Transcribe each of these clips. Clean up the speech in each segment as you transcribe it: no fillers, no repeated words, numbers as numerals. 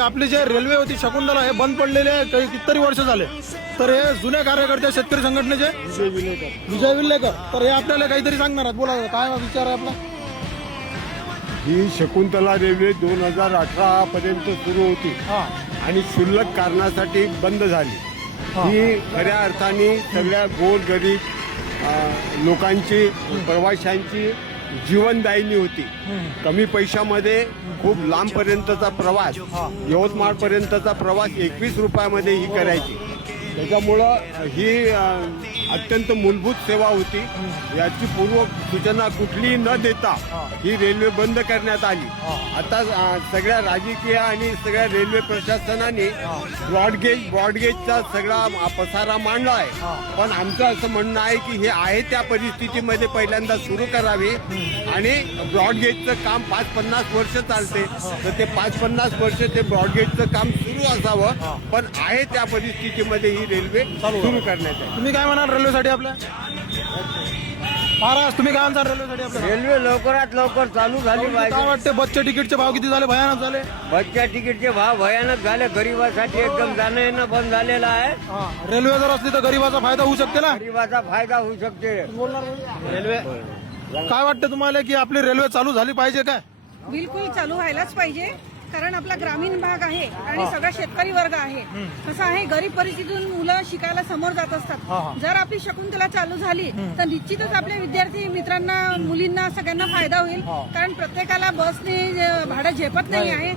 आपली जे रेल्वे होती शकुंतला हे बंद पडलेले आहे कितीतरी वर्ष झाले। तर हे जुने कार्यकर्ते शेतकरी संघटनेचे विजय विल्लेकर तर हे आपल्याला काहीतरी सांगणार आहेत। बोला काय विचार आहे आपला? ही शकुंतला रेल्वे 2018 पर्यंत सुरू होती आणि क्षुल्लक कारणासाठी बंद झाली। ही खऱ्या अर्थाने सगळ्या गोरगरीब लोकांची प्रवाशांची जीवनदायिनी होती। कमी पैशामध्ये खूप लांबपर्यंतचा प्रवास यवतमाळ पर्यंतचा प्रवास 21 रुपयामध्ये ही करायची। त्याच्यामुळं ही अत्यंत मूलभूत सेवा होती। याची पूर्व सूचना कुठलीही न देता ही रेल्वे बंद करण्यात आली। आता सगळ्या राजकीय आणि सगळ्या रेल्वे प्रशासनाने ब्रॉडगेजचा सगळा पसारा मांडला आहे। पण आमचं असं म्हणणं आहे की हे आहे त्या परिस्थितीमध्ये पहिल्यांदा सुरू करावे आणि ब्रॉडगेजचं काम 5-50 वर्ष चालते तर ते 5-50 वर्ष ते ब्रॉडगेजचं काम सुरू असावं। पण आहे त्या परिस्थितीमध्ये ही रेल्वे सुरू करण्यात आहे। तुम्ही काय म्हणाल रेल्वेसाठी आपल्या? महाराज तुम्ही काय म्हणता रेल्वेसाठी आपल्या? रेल्वे लवकरात लवकर चालू झाली काय पाहिजे। वाटते बसच्या तिकीटचे भाव किती झाले? भयानक झाले। बसच्या तिकीटचे भाव भयानक झाले। गरिबासाठी एकदम जाणं येणं बंद झालेलं आहे। रेल्वे जर असली तर गरीबाचा फायदा होऊ शकते ना? गरिबाचा फायदा होऊ शकते। रेल्वे काय वाटतं तुम्हाला की आपली रेल्वे चालू झाली पाहिजे काय? बिलकुल चालू व्हायलाच पाहिजे कारण आपला ग्रामीण भाग आहे आणि सगळा शेतकरी वर्ग आहे। कसं आहे गरीब परिस्थितीतून मुलं शिकायला समोर जात असतात। जर आपली शकुंतला चालू झाली तर निश्चितच आपल्या विद्यार्थी मित्रांना मुलींना सगळ्यांना फायदा होईल कारण प्रत्येकाला बसने भाडं झेपत नाही आहे।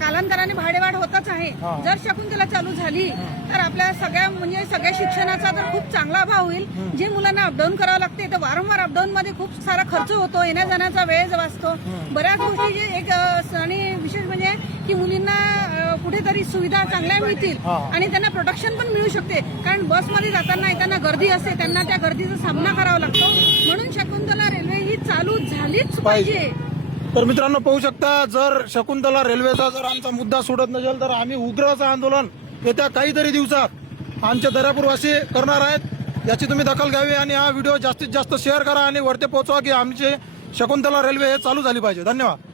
कालांतराने भाडेवाढ होतच आहे। जर शकुंतला चालू झाली तर आपल्या सगळ्या म्हणजे सगळ्या शिक्षणाचा तर खूप चांगला भाव होईल। जे मुलांना अपडाऊन करावं लागते तर वारंवार अपडाऊन मध्ये खूप सारा खर्च होतो, येण्या जाण्याचा वेळ वाचतो, बऱ्याच गोष्टी एक आणि विशेष म्हणजे की मुलींना कुठेतरी सुविधा चांगल्या मिळतील आणि त्यांना प्रोटेक्शन पण मिळू शकते कारण बसमध्ये जाताना येताना गर्दी असते, त्यांना त्या गर्दीचा सामना करावा लागतो। म्हणून शकुंतला रेल्वे ही चालू झालीच पाहिजे। तर मित्रांनो पाहू शकता जर शकुंतला रेल्वेचा जर आमचा मुद्दा सोडत नसेल तर आम्ही उग्र असं आंदोलन येत्या काहीतरी दिवसात आमच्या दर्यापूरवासी करणार आहेत। याची तुम्ही दखल घ्यावी आणि हा व्हिडिओ जास्तीत जास्त शेअर करा आणि वरती पोहोचवा की आमचे शकुंतला रेल्वे हे चालू झाली पाहिजे। धन्यवाद।